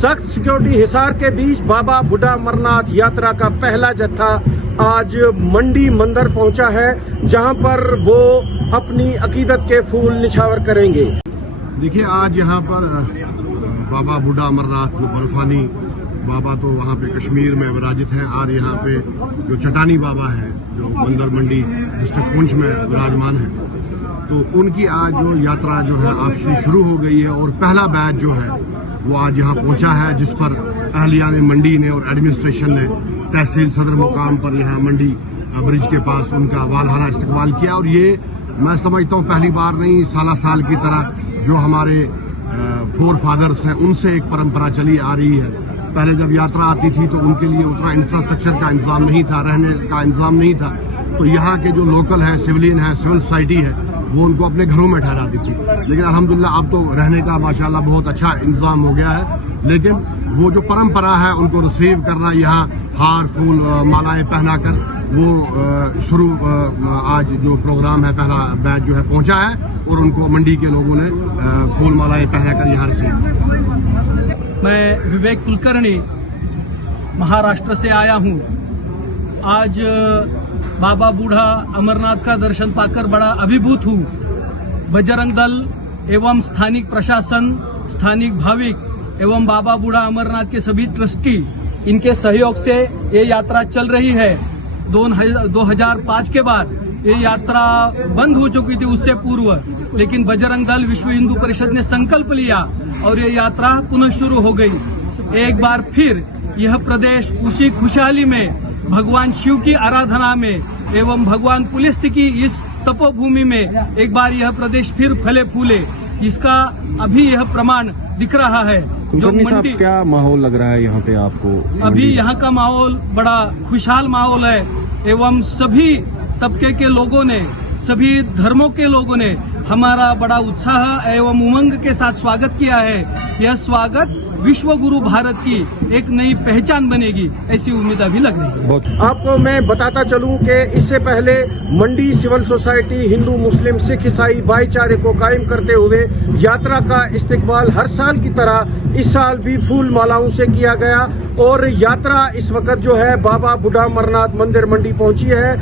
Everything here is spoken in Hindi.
सख्त सिक्योरिटी हिसार के बीच बाबा बूढ़ा अमरनाथ यात्रा का पहला जत्था आज मंडी मंदिर पहुंचा है, जहां पर वो अपनी अकीदत के फूल निछावर करेंगे। देखिए, आज यहाँ पर बाबा बूढ़ा अमरनाथ जो बर्फानी बाबा तो वहाँ पे कश्मीर में विराजित है, और यहाँ पे जो चटानी बाबा है जो मंदिर मंडी डिस्ट्रिक्ट पुंछ में विराजमान है, तो उनकी आज जो यात्रा जो है आज से शुरू हो गई है। और पहला बैच जो है वो आज यहाँ पहुंचा है, जिस पर अहलिया ने मंडी ने और एडमिनिस्ट्रेशन ने तहसील सदर मुकाम पर यहाँ मंडी ब्रिज के पास उनका वालहारा इस्तकबाल किया। और ये मैं समझता हूँ पहली बार नहीं, साल की तरह जो हमारे फोर फादर्स हैं उनसे एक परंपरा चली आ रही है। पहले जब यात्रा आती थी तो उनके लिए उतना इंफ्रास्ट्रक्चर का इंतजाम नहीं था, रहने का इंतजाम नहीं था, तो यहाँ के जो लोकल है, सिविलियन है, सिविल सोसाइटी है, वो उनको अपने घरों में ठहराती थी। लेकिन अल्हम्दुलिल्लाह अब तो रहने का माशाल्लाह बहुत अच्छा इंतजाम हो गया है। लेकिन वो जो परंपरा है उनको रिसीव करना, यहाँ हार फूल मालाएं पहनाकर वो शुरू आज जो प्रोग्राम है पहला बैच जो है पहुंचा है, और उनको मंडी के लोगों ने फूल मालाएं पहनाकर यहाँ रिसीव। मैं विवेक कुलकर्णी महाराष्ट्र से आया हूँ। आज बाबा बूढ़ा अमरनाथ का दर्शन पाकर बड़ा अभिभूत हूँ। बजरंग दल एवं स्थानिक प्रशासन, स्थानिक भाविक एवं बाबा बूढ़ा अमरनाथ के सभी ट्रस्टी, इनके सहयोग से ये यात्रा चल रही है। 2005 के बाद ये यात्रा बंद हो चुकी थी उससे पूर्व, लेकिन बजरंग दल विश्व हिंदू परिषद ने संकल्प लिया और ये यात्रा पुनः शुरू हो गई। एक बार फिर यह प्रदेश उसी खुशहाली में, भगवान शिव की आराधना में एवं भगवान पुलिस की इस तपोभूमि में एक बार यह प्रदेश फिर फले फूले, इसका अभी यह प्रमाण दिख रहा है। जो मंडी क्या माहौल लग रहा है यहाँ पे आपको? अभी यहाँ का माहौल बड़ा खुशहाल माहौल है एवं सभी तबके के लोगों ने, सभी धर्मों के लोगों ने हमारा बड़ा उत्साह एवं उमंग के साथ स्वागत किया है। यह स्वागत विश्व गुरु भारत की एक नई पहचान बनेगी, ऐसी उम्मीद अभी लग रही है। आपको मैं बताता चलूं कि इससे पहले मंडी सिविल सोसाइटी हिंदू मुस्लिम सिख ईसाई भाईचारे को कायम करते हुए यात्रा का इस्तकबाल हर साल की तरह इस साल भी फूल मालाओं से किया गया, और यात्रा इस वक्त जो है बाबा बूढ़ा अमरनाथ मंदिर मंडी पहुंची है।